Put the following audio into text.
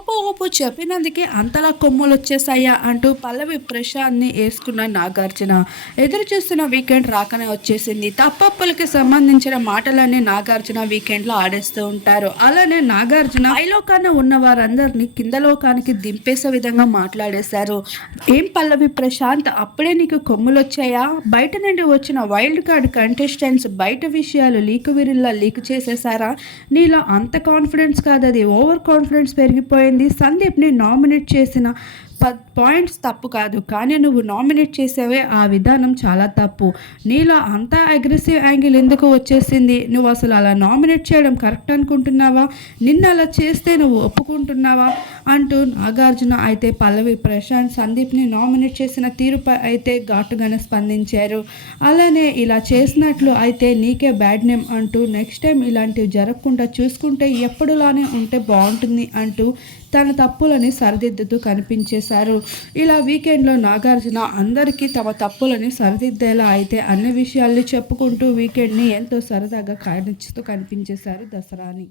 ఓపు Oppo చెప్పినందుకే అంతలా కొమ్ములు వచ్చేసాయా అంటూ పల్లవి ప్రశాంత్ని వేసుకున్న నాగార్జున. ఎదురు చూస్తున్న వీకెండ్ రాకనే వచ్చేసింది. తప్పప్పులకి సంబంధించిన మాటలన్నీ నాగార్జున వీకెండ్లో ఆడేస్తూ ఉంటారు. అలానే నాగార్జున పైలోకాన ఉన్న వారందరినీ కింద లోకానికి దింపేసే విధంగా మాట్లాడేశారు. ఏం పల్లవి ప్రశాంత్ అప్పుడే నీకు కొమ్ములు వచ్చాయా? బయట నుండి వచ్చిన వైల్డ్ కార్డ్ కంటెస్టెంట్స్ బయట విషయాలు లీకు విరిల్లా లీక్ చేసేసారా నీలో అంత కాన్ఫిడెన్స్ కాదు అది ఓవర్ కాన్ఫిడెన్స్ పెరిగిపోయి పెరిగిపోయింది సందీప్ని నామినేట్ చేసిన పాయింట్స్ తప్పు కాదు. కానీ నువ్వు నామినేట్ చేసావే ఆ విధానం చాలా తప్పు. నీలో అంత అగ్రెసివ్ యాంగిల్ ఎందుకు వచ్చేసింది? నువ్వు అసలు అలా నామినేట్ చేయడం కరెక్ట్ అనుకుంటున్నావా? నిన్న అలా చేస్తే నువ్వు ఒప్పుకుంటున్నావా? అంటూ నాగార్జున అయితే పల్లవి ప్రశాంత్ సందీప్ని నామినేట్ చేసిన తీరుపై అయితే ఘాటుగానే స్పందించారు. అలానే ఇలా చేసినట్లు అయితే నీకే బ్యాడ్ నేమ్ అంటూ నెక్స్ట్ టైం ఇలాంటివి జరగకుండా చూసుకుంటే ఎప్పుడులానే ఉంటే బాగుంటుంది అంటూ తన తప్పులని సరిదిద్దుతూ కనిపించేసి చేశారు. ఇలా వీకెండ్లో నాగార్జున అందరికీ తమ తప్పులని సరిదిద్దేలా అయితే అన్ని విషయాల్ని చెప్పుకుంటూ వీకెండ్ని ఎంతో సరదాగా కానిస్తూ కనిపించేశారు దసరాని.